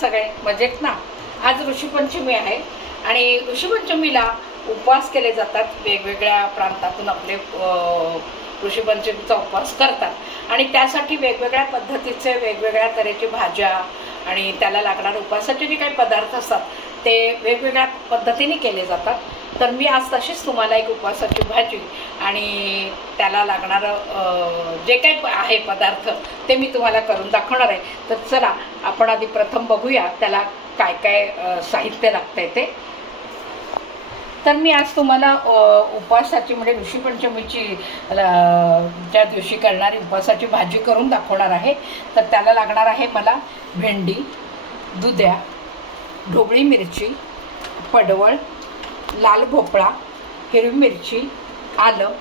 सगळे मजेत ना? आज ऋषीपंचमी आहे आणि ऋषीपंचमीला उपवास केले जातात. वेगवेगळ्या प्रांतातून आपले ऋषीपंचमीचा उपवास करतात आणि त्यासाठी वेगवेगळ्या पद्धतीचे वेगवेगळ्या तऱ्हेची भाज्या आणि त्याला लागणारे उपवासाचे जे काही पदार्थ असतात ते वेगवेगळ्या पद्धतीने केले जातात. तर मी आज तशीच तुम्हाला एक उपवासाची भाजी आणि त्याला लागणारं जे काही आहे पदार्थ ते मी तुम्हाला करून दाखवणार आहे. तर चला आपण आधी प्रथम बघूया त्याला काय काय साहित्य लागतंय ते. तर मी आज तुम्हाला उपवासाची म्हणजे ऋषीपंचमीची ज्या दिवशी करणारी उपवासाची भाजी करून दाखवणार आहे. तर त्याला लागणार आहे मला भेंडी, दुध्या, ढोबळी मिरची, पडवळ, लाल भोपळा, हिरवी मिरची, आलं,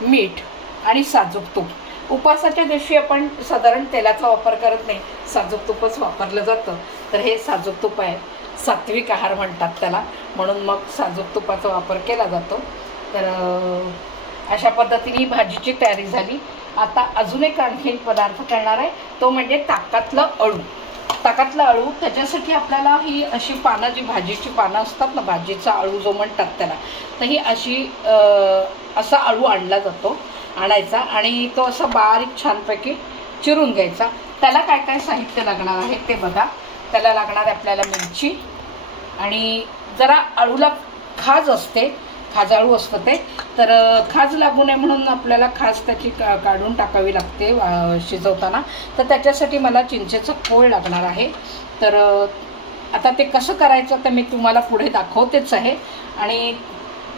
मीठ आणि साजूक तूप. उपवासाच्या दिवशी आपण साधारण तेलाचा वापर करत नाही, साजूक तूपच वापरलं जातं. तर हे साजूक तूप आहे, सात्विक आहार म्हणतात त्याला, म्हणून मग साजूक तुपाचा वापर केला जातो. तर अशा पद्धतीने ही भाजीची तयारी झाली. आता अजून एक आणखीन पदार्थ करणार आहे, तो म्हणजे ताकातलं अळू. ताकातलं अळू, त्याच्यासाठी आपल्याला ही अशी पानं, जी भाजीची पानं असतात ना, भाजीचा अळू जो म्हणतात त्याला, तर ही अशी असा अळू आणायचा आणि तो असा बारीक छानपैकी चिरून घ्यायचा. त्याला काय काय साहित्य लागणार आहे ते बघा. त्याला लागणार आहे आपल्याला मिरची आणि जरा अळूला खाज असते, खाजाळू असतं ते, तर खाज लागू नये म्हणून आपल्याला खाज त्याची काढून टाकावी लागते शिजवताना. तर त्याच्यासाठी मला चिंचेचं कोळ लागणार आहे. तर आता ते कसं करायचं तर मी तुम्हाला पुढे दाखवतेच आहे. आणि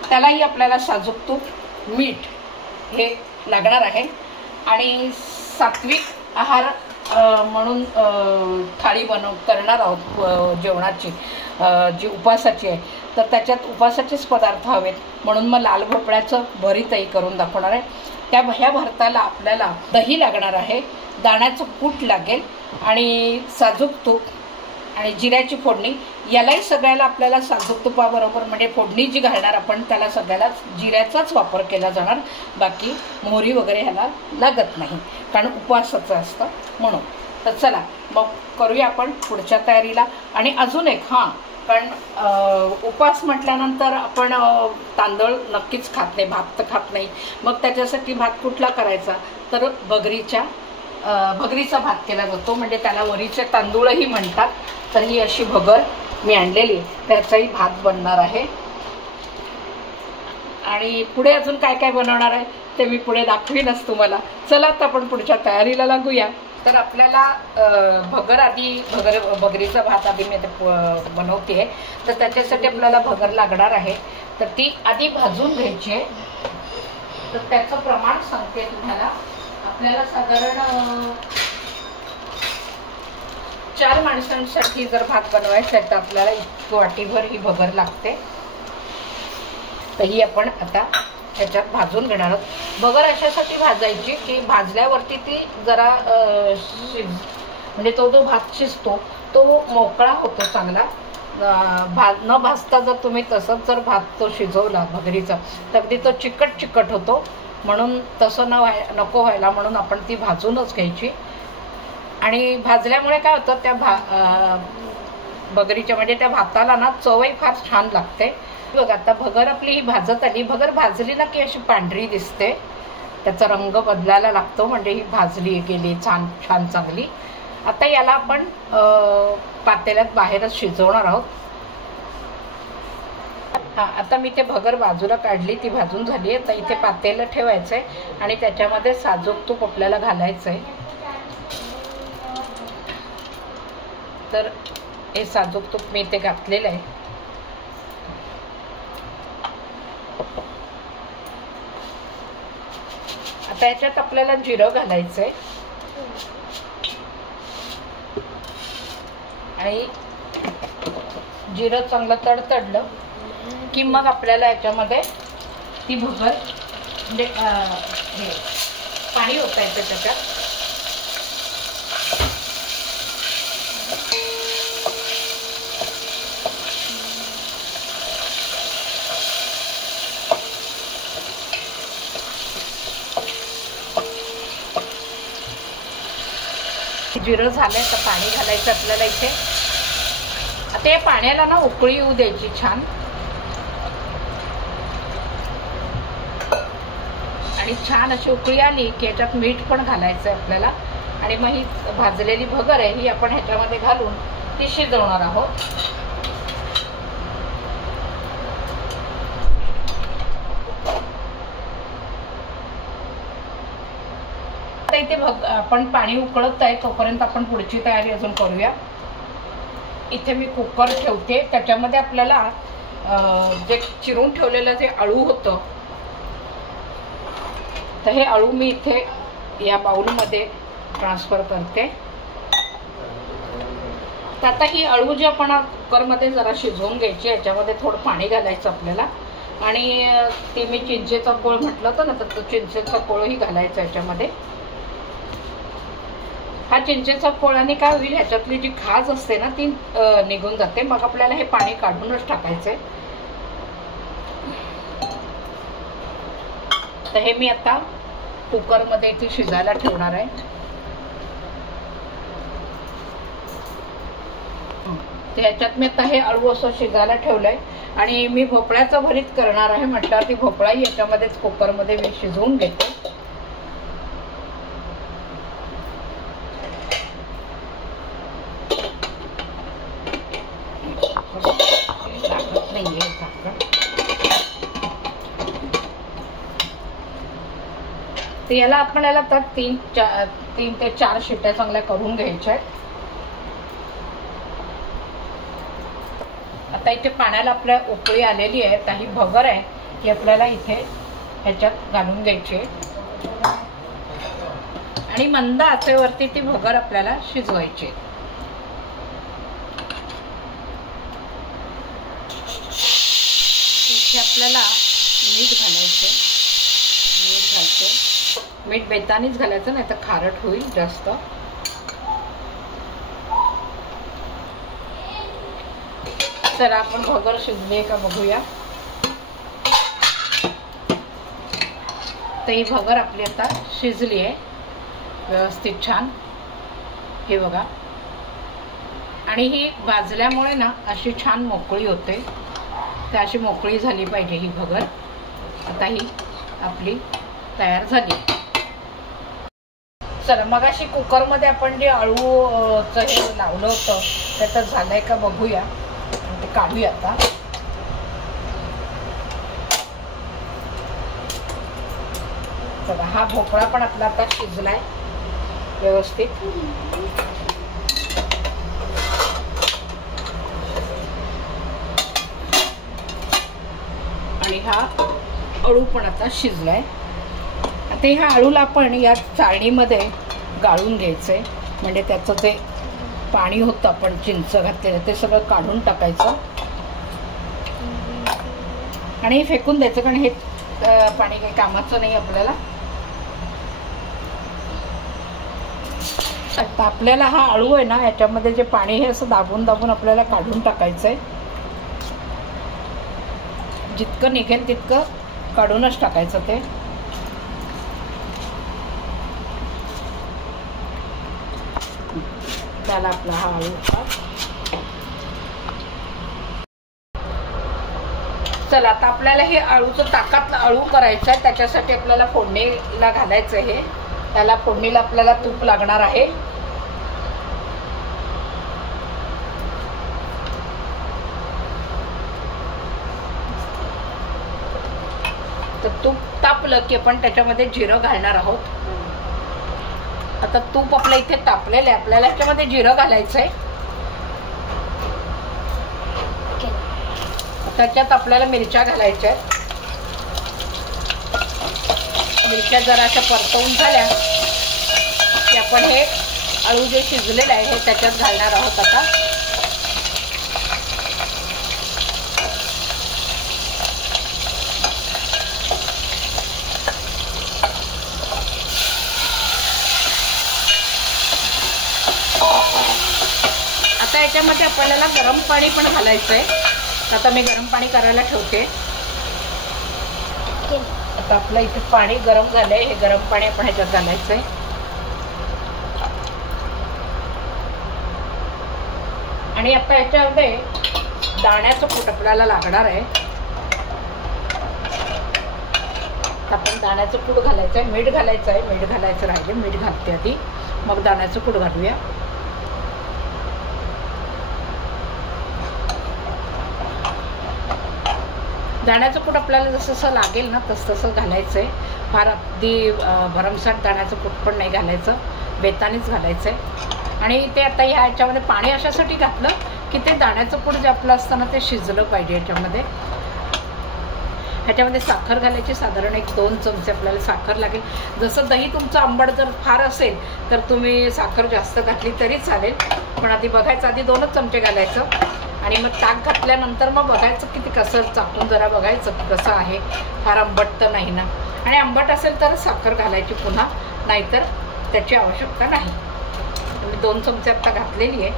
त्यालाही आपल्याला साजूक तूप, मीठ हे लागणार आहे. आणि सात्विक आहार म्हणून थाळी करणार आहोत जेवणाची, जी उपवासाची आहे. तर त्याच्यात उपवासाचेच पदार्थ हवेत म्हणून मग लाल भोपळ्याचं भरीतही करून दाखवणार आहे. ह्या भरताला आपल्याला दही लागणार आहे, दाण्याचं कूट लागेल आणि साजूक तूप आणि जिऱ्याची फोडणी. यालाही सगळ्याला आपल्याला साजूक तुपाबरोबर म्हणजे फोडणी जी घालणार आपण त्याला सगळ्याला जिऱ्याचाच वापर केला जाणार. बाकी मोहरी वगैरे ह्याला लागत नाही, कारण उपवासाचं असतं म्हणून. तर चला मग करूया आपण पुढच्या तयारीला. आणि अजून एक कारण उपवास म्हटल्यानंतर आपण तांदूळ नक्कीच खात नाही, भात तर खात नाही. मग त्याच्यासाठी भात कुठला करायचा तर भगरीचा भात केला जातो, म्हणजे त्याला वरीचे तांदूळही म्हणतात. तर ही अशी भगर मी आणलेली, त्याचाही भात बनणार आहे. आणि पुढे अजून काय काय बनवणार आहे ते मी पुढे दाखवीनच तुम्हाला. चला आता आपण पुढच्या तयारीला लागूया. तर आपल्याला भगरीचा भात आधी मी बनवते आहे. तर त्याच्यासाठी आपल्याला भगर लागणार आहे. तर ती आधी भाजून घ्यायची आहे. तर त्याचं प्रमाण सांगते तुम्हाला. आपल्याला साधारण 4 माणसांसाठी जर भात बनवायचा आहे तर आपल्याला 1 वाटीभर ही भगर लागते. तर ही आपण आता ह्याच्यात भाजून घेणार आहोत. भगर अशासाठी भाजायची की भाजल्यावरती ती जरा म्हणजे तो जो भात शिजतो तो मोकळा होतो चांगला. न भाजता जर तुम्ही तसंच जर भात तो शिजवला भगरीचा तर अगदी तो चिकट होतो. म्हणून तसं नको व्हायला म्हणून आपण ती भाजूनच घ्यायची. आणि भाजल्यामुळे काय होतं त्या भगरीच्या म्हणजे त्या भाताला ना चवही फार छान लागते. बघा आता भगर आपली ही भाजत आली. भगर भाजली ना की अशी पांढरी दिसते, त्याचा रंग बदलायला लागतो, म्हणजे ही भाजली गेली छान चांगली. आता याला आपण पातेल्यात बाहेरच शिजवणार आहोत. आता मी ते भगर बाजूला काढली, ती भाजून झाली आहे. तर इथे पातेलं ठेवायचं आहे आणि त्याच्यामध्ये साजूक तूप आपल्याला घालायचं आहे. तर हे साजूक तूप मी इथे घातलेलं आहे. आता याच्यात आपल्याला जिरं घालायचंय आणि जिरं चांगलं तडतडलं की मग आपल्याला याच्यामध्ये ती भगर म्हणजे हे पाणी ओतायचं त्याच्यात. जिरं झालंय तर पाणी घालायचं आपल्याला इथे. ते पाण्याला ना उकळी येऊ द्यायची छान. आणि छान अशी उकळी आली की याच्यात मीठ पण घालायचं आहे आपल्याला. आणि मग ही भाजलेली भगर आहे ही आपण ह्याच्यामध्ये घालून ती शिजवणार आहोत. आता इथे आपण पाणी उकळत आहे तोपर्यंत आपण पुढची तयारी अजून करूया. इथे मी कुकर ठेवते. त्याच्यामध्ये आपल्याला जे चिरून ठेवलेलं जे अळू होतं तर हे अळू मी इथे या बाउलमध्ये ट्रान्सफर करते. तर आता ही अळू जी आपण कुकरमध्ये जरा शिजवून घ्यायची. याच्यामध्ये थोडं पाणी घालायचं आपल्याला. आणि ते मी चिंचेचा कोळ म्हटलं होतं ना तर तो चिंचेचा कोळही घालायचा याच्यामध्ये. हा चिंचेचा कोळाने काय होईल ह्याच्यातली जी खाज असते ना ती निघून जाते. मग आपल्याला हे पाणी काढूनच टाकायचंय. तर हे मी आता कुकरमध्ये इथे शिजायला ठेवणार आहे. तर ह्याच्यात मी आता हे अळू असं शिजायला ठेवलंय. आणि मी भोपळ्याचं भरीत करणार आहे म्हटल्यावर ती भोपळाही याच्यामध्येच कुकरमध्ये मी शिजवून घेते. लागत नाहीये झाकण. तर याला आपल्याला तर 3 ते 4 शिट्ट्या चांगल्या करून घ्यायच्या आहेत. आता इथे पाण्याला आपल्या उकळी आलेली आहे. तर ही भगर आहे ती आपल्याला इथे ह्याच्यात घालून घ्यायची आहे. आणि मंद आचेवरती ती भगर आपल्याला शिजवायची. इथे आपल्याला मीठ घालायचं. मीठ घालते. मीठ बेतानीच घालायचं नाही तर खारट होईल जास्त. चला आपण भगर शिजली आहे का बघूया. तर ही भगर आपली आता शिजली आहे व्यवस्थित छान. हे बघा. आणि ही भाजल्यामुळे ना अशी छान मोकळी होते. तर अशी मोकळी झाली पाहिजे ही भगर. आता ही आपली तयार झाली. चला मग अशी कुकरमध्ये आपण जे अळूचं हे लावलं होतं त्याचं झालंय का बघूया. ते काढूया आता. चला हा भोपळा पण आपला आता शिजलाय व्यवस्थित. आणि हा अळू पण आता शिजलाय. आता ह्या अळूला आपण या चाळणीमध्ये गाळून घ्यायचंय. म्हणजे त्याचं जे पाणी होतं आपण चिंच घातलेलं ते सगळं काढून टाकायचं आणि हे फेकून द्यायचं. कारण हे पाणी काही कामाचं नाही आपल्याला. आता आपल्याला हा अळू आहे ना याच्यामध्ये जे पाणी हे असं दाबून दाबून आपल्याला काढून टाकायचंय. जितकं निघेल तितकं काढूनच टाकायचं ते. त्याला आपला हा अळू. चला आता आपल्याला हे अळूचं ताकातलं अळू करायचं आहे. त्याच्यासाठी आपल्याला फोडणीला घालायचं आहे. त्याला फोडणीला आपल्याला तूप लागणार आहे. तर तूप तापलं की आपण त्याच्यामध्ये जिरं घालणार आहोत. आता तूप आपल्या इथे तापलेलं आहे. आपल्याला याच्यामध्ये जिरं घालायचंय. त्याच्यात आपल्याला मिरच्या घालायच्या आहेत. मिरच्या जराशा परतवून झाल्या की आपण हे अळू जे शिजलेलं आहे हे त्याच्यात घालणार आहोत. आता आता याच्यामध्ये आपल्याला गरम पाणी पण घालायचं आहे. आता मी गरम पाणी करायला ठेवते. आता आपलं इथे पाणी गरम झालंय. हे गरम पाणी आपण ह्याच्यात घालायचंय. आणि आता याच्यामध्ये दाण्याचं कूट आपल्याला लागणार आहे. आपण दाण्याचं कूट घालायचं आहे, मीठ घालायचं आहे. मीठ घालायचं राहिले, मीठ घालते आधी, मग दाण्याचं कूट घालूया. दाण्याचं कूट आपल्याला जसं जसं लागेल ना तसं घालायचं आहे. फार अगदी भरमसाठ दाण्याचं कूट पण नाही घालायचं, बेतानीच घालायचं आहे. आणि ते आता ह्याच्यामध्ये पाणी अशासाठी घातलं की ते दाण्याचं कूट जे आपलं असतं ना ते शिजलं पाहिजे. ह्याच्यामध्ये साखर घालायची, साधारण 1-2 चमचे आपल्याला साखर लागेल. जसं दही तुमचं आंबट जर फार असेल तर तुम्ही साखर जास्त घातली तरी चालेल, पण आधी बघायचं, आधी 2च चमचे घालायचं. आणि मग ताक घातल्यानंतर मग बघायचं की ते कसं, चाकून जरा बघायचं की कसं आहे, फार आंबट तर नाही ना. आणि आंबट असेल तर साखर घालायची पुन्हा, नाहीतर त्याची आवश्यकता नाही. मी 2 चमचे आत्ता घातलेली आहे.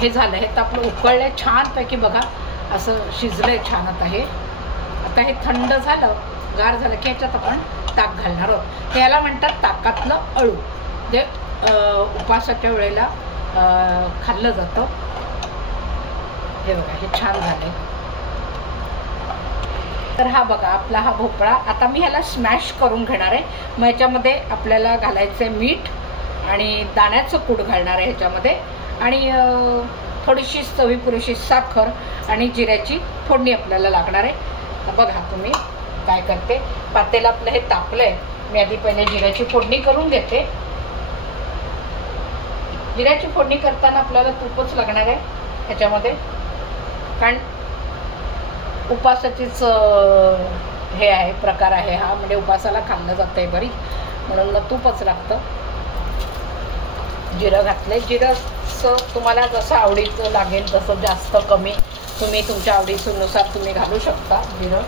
हे झालं, हे तर आपलं उकळलं आहे छानपैकी. बघा असं शिजलं आहे छान. आता हे थंड झालं, गार झालं की ह्याच्यात आपण ताक घालणार आहोत. ह्याला म्हणतात ताकातलं अळू, जे उपासाच्या वेळेला खाल्लं जातं. हे बघा हे छान झालंय. तर हा बघा आपला हा भोपळा. आता मी ह्याला स्मॅश करून घेणार आहे. मग ह्याच्यामध्ये आपल्याला घालायचं आहे मीठ आणि दाण्याचं कूट घालणार आहे ह्याच्यामध्ये, आणि थोडीशी चवी पुरेशी साखर आणि जिऱ्याची फोडणी आपल्याला लागणार आहे. बघा तुम्ही काय करते, पातेलं आपलं हे तापलंय. मी आधी पहिले जिऱ्याची फोडणी करून घेते. जिऱ्याची फोडणी करताना आपल्याला तूपच लागणार आहे ह्याच्यामध्ये, कारण उपासाचीच हे आहे, प्रकार आहे हा, म्हणजे उपासाला खाल्लं जातं आहे बरी, म्हणून मग तूपच लागतं. जिरं घातलंय. जिरं तुम्हाला जसं आवडीचं लागेल तसं जास्त कमी तुम्ही तुमच्या आवडीनुसार तुम्ही घालू शकता जिरं.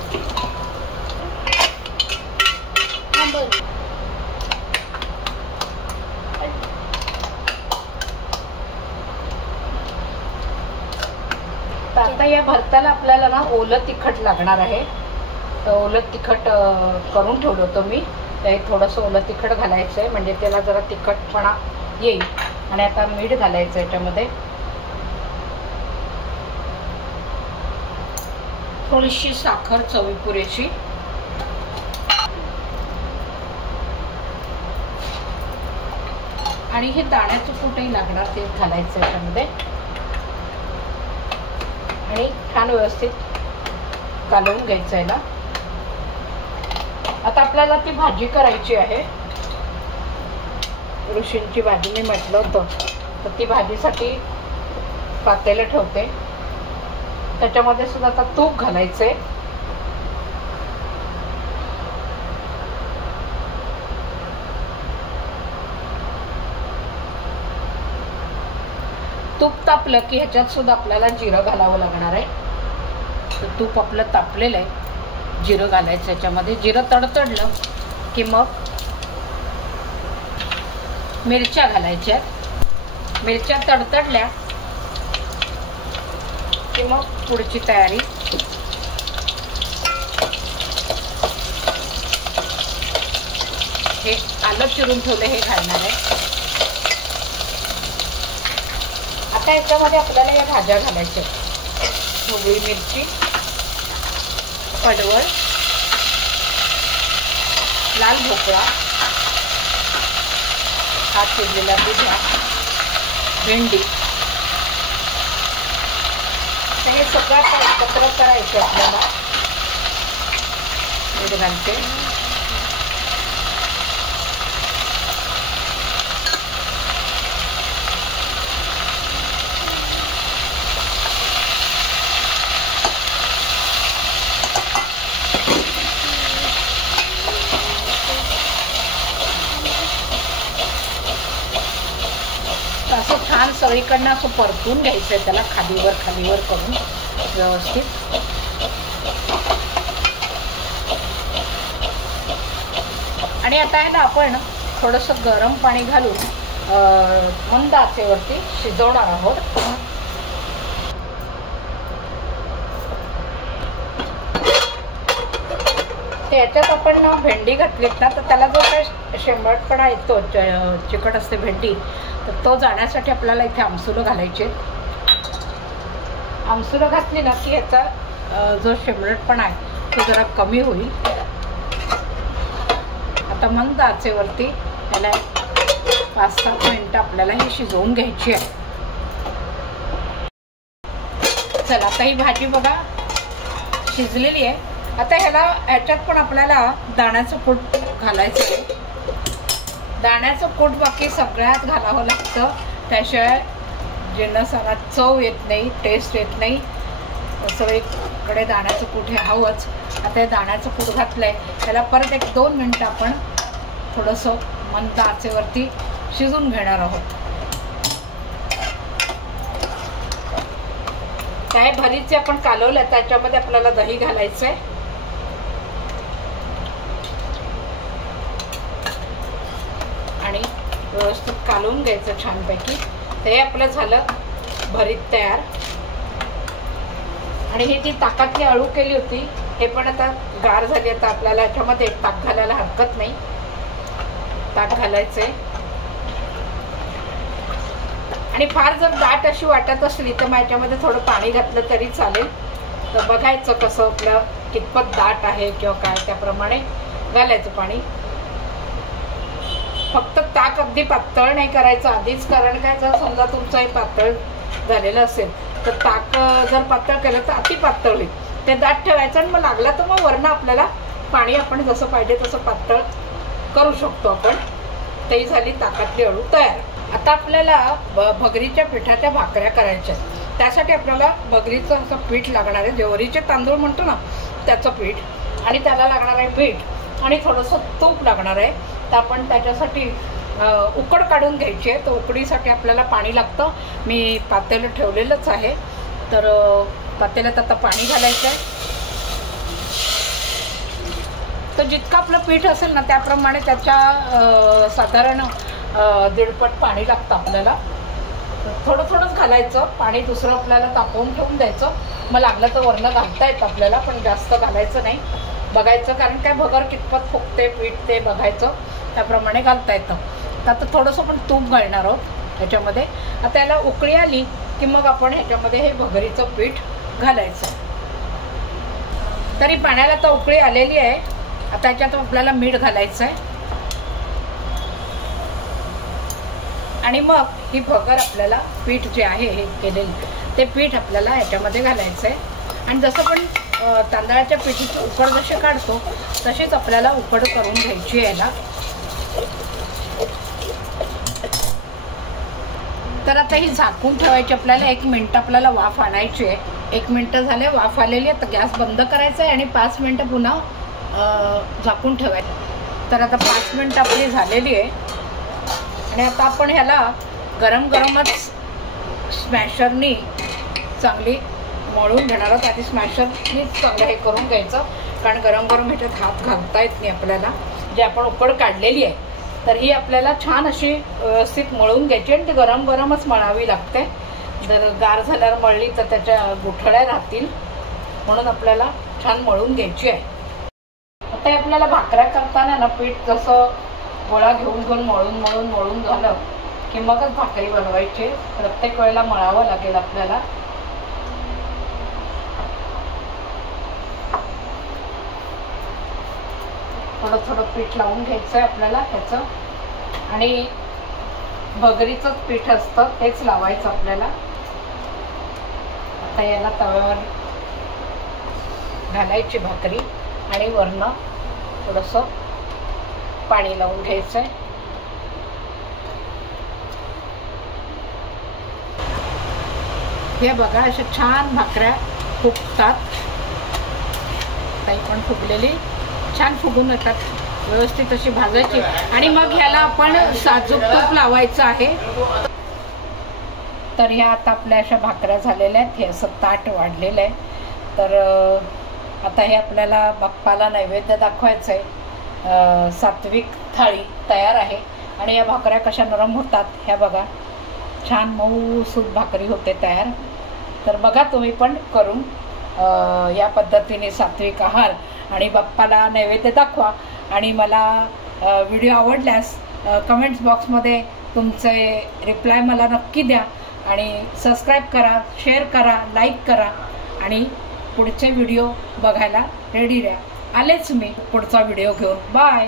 आता या भरताला आपल्याला ना ओलं तिखट लागणार आहे. ओलं तिखट करून ठेवलं होतं मी, ते थोडंसं ओलं तिखट घालायचं आहे म्हणजे त्याला जरा तिखटपणा येईल. आणि आता मीठ घालायचं याच्यामध्ये, थोडीशी साखर चवी पुरेशी, आणि हे दाण्याचं कूटही लागणार ते घालायचं याच्यामध्ये, आणि छान व्यवस्थित कालवून घ्यायचं आहे ना. आता आपल्याला ती भाजी करायची आहे, ऋषींची भाजी मी म्हटलं होतं, तर ती भाजीसाठी पातेलं ठेवते. त्याच्यामध्ये सुद्धा आता तूप घालायचंय. तूप तापलं की ह्याच्यात सुद्धा आपल्याला जिरं घालावं लागणार आहे. तर तूप आपलं तापलेलं आहे, जिरं घालायचं याच्यामध्ये. जिरं तडतडलं की मग मिरच्या घालायच्या. मिरच्या तडतडल्या की मग पुढची तयारी. हे आलं चिरून ठेवलं हे घालणार आहे. आता याच्यामध्ये आपल्याला या भाज्या घालायच्या, ढोबळी मिरची, पडवळ, लाल भोपळा, हा चिरलेला दुधा, भेंडी. तर हे सगळं एकत्र करायचं आपल्याला. मीठ घालते. असं छान सगळीकडनं असं परतून घ्यायचं आहे त्याला, खालीवर करून व्यवस्थित. आणि आता आहे ना आपण थोडंसं गरम पाणी घालून मंद आचेवरती शिजवणार आहोत. याच्यात आपण भेंडी घातलीत ना, तर त्याला जो काही शेंबटपणा येतो, चिकट असते भेंडी, तर तो जाण्यासाठी आपल्याला इथे आमसुलं घालायचे. आमसुरं घातली ना की याचा जो शेंबरटपणा आहे तो जरा कमी होईल. आता मंद आचेवरती याला 5-7 मिनिटं आपल्याला ही शिजवून घ्यायची आहे. चला आता ही भाजी बघा शिजलेली आहे. आता ह्याच्यात पण आपल्याला दाण्याचं कूट घालायचं आहे. दाण्याचं कूट बाकी सगळ्यात घालावं लागतं, त्याशिवाय जिन्नसाला चव येत नाही, टेस्ट येत नाही. सगळीकडे दाण्याचं कूट हे हवंच. आता हे दाण्याचं कूट घातलंय, त्याला परत 1-2 मिनिटं आपण थोडंसं मंद आचेवरती शिजून घेणार आहोत. काय भरीचे आपण कालवलं त्याच्यामध्ये आपल्याला दही घालायचंय. आणि व्यवस्थित कालवून घ्यायचं छानपैकी. ते आपलं झालं भरीत तयार. आणि ही ती ताकातली अळू केली होती, हे पण आता गार झाली. आता आपल्याला याच्यामध्ये ताक घालायला हरकत नाही. ताक घालायचंय. आणि फार जर दाट अशी वाटत असली तर मग याच्यामध्ये थोडं पाणी घातलं तरी चालेल. तर बघायचं कसं आपलं कितपत दाट आहे किंवा काय, त्याप्रमाणे घालायचं पाणी. फक्त ताक अगदी पातळ नाही करायचं आधीच, कारण काय जर समजा तुमचं हे पातळ झालेलं असेल तर ताक जर पातळ केलं तर अति पातळ होईल. ते दाट ठेवायचं आणि मग लागला तर मग वरनं आपल्याला पाणी आपण जसं पाहिजे तसं पातळ करू शकतो आपण. तेही झाली ताकातली अळू तयार. आता आपल्याला भगरीच्या पिठाच्या भाकऱ्या करायच्या. त्यासाठी आपल्याला भगरीचं असं पीठ लागणार आहे, ज्वारीचे तांदूळ म्हणतो ना त्याचं पीठ. आणि त्याला लागणार आहे पीठ आणि थोडंसं तूप लागणार आहे. तर आपण त्याच्यासाठी उकड काढून घ्यायची आहे. तर उकडीसाठी आपल्याला पाणी लागतं. मी पातेलं ठेवलेलंच आहे, तर पातेल्यात आता पाणी घालायचं आहे. तर जितकं आपलं पीठ असेल ना त्याप्रमाणे त्याच्या साधारण 1.5 पट पाणी लागतं आपल्याला. थोडं थोडंच घालायचं पाणी, दुसरं आपल्याला तापवून ठेवून द्यायचं. मग लागलं तर वरनं घालता येतं आपल्याला, पण जास्त घालायचं नाही. बघायचं कारण काय भगर कितपत फुगते पीठ ते बघायचं, त्याप्रमाणे घालता येतं. तर आता थोडंसं पण तूप घालणार आहोत ह्याच्यामध्ये. आता याला उकळी आली की मग आपण ह्याच्यामध्ये हे भगरीचं पीठ घालायचं. तरी पाण्याला तर उकळी आलेली आहे. आता ह्याच्यात आपल्याला मीठ घालायचं आहे. आणि मग ही भगर आपल्याला पीठ जे आहे हे केलेलं ते पीठ आपल्याला ह्याच्यामध्ये घालायचं आहे. आणि जसं पण तांदळाच्या पिठीची उकड जशी काढतो तशीच आपल्याला उकड करून घ्यायची आहे याला. तर आता ही झाकून ठेवायची आपल्याला. 1 मिनिट आपल्याला वाफ आणायची आहे. 1 मिनिट झाले, वाफ आलेली आहे. तर गॅस बंद करायचा आहे आणि 5 मिनिटं पुन्हा झाकून ठेवायचं. तर आता 5 मिनिटं आपली झालेली आहे. आणि आता आपण ह्याला गरम गरमच स्मॅशरनी चांगली मळून घेणार आहोत. आधी स्मॅशरनीच चांगलं हे करून घ्यायचं, कारण गरम गरम ह्याच्यात हात घालता येत नाही आपल्याला. जे आपण उकड काढलेली आहे तर ही आपल्याला छान अशी व्यवस्थित मळून घ्यायची. आणि ती गरम गरमच मळावी लागते. जर गार झाल्यावर मळली तर त्याच्या गुठळ्या राहतील, म्हणून आपल्याला छान मळून घ्यायची आहे. आता आपल्याला भाकऱ्या करताना ना पीठ जसं गोळा घेऊन घेऊन मळून झालं की मगच भाकरी बनवायची. प्रत्येक वेळेला मळावं लागेल आपल्याला. थोडं थोडं पीठ लावून घ्यायचं आहे आपल्याला ह्याचं. आणि भगरीचंच पीठ असतं तेच लावायचं आपल्याला. आता याला तव्यावर घालायची भाकरी आणि वरनं थोडंसं पाणी लावून घ्यायचं आहे. हे बघा अशा छान भाकऱ्या फुगतात. ताई पण फुगलेली छान फुगून येतात. व्यवस्थित अशी भाजायची आणि मग ह्याला आपण साजूक तूप लावायचं आहे. तर ह्या आता आपल्या अशा भाकऱ्या झालेल्या आहेत. हे असं ताट वाढलेलं आहे. तर आता हे आपल्याला बाप्पाला नैवेद्य दाखवायचं आहे. सात्विक थाळी तयार आहे. आणि या भाकऱ्या कशा नरम होतात ह्या बघा. छान मऊसूत भाकरी होते तयार. तर बघा तुम्ही पण करून या पद्धतीने सात्विक आहार आणि बाप्पाला नैवेद्य दाखवा. आणि मला व्हिडिओ आवडल्यास कमेंट्स बॉक्समध्ये तुमचे रिप्लाय मला नक्की द्या. आणि सबस्क्राईब करा, शेअर करा, लाईक करा आणि पुढचे व्हिडिओ बघायला रेडी राहा. आलेच मी पुढचा व्हिडिओ घेऊन. बाय.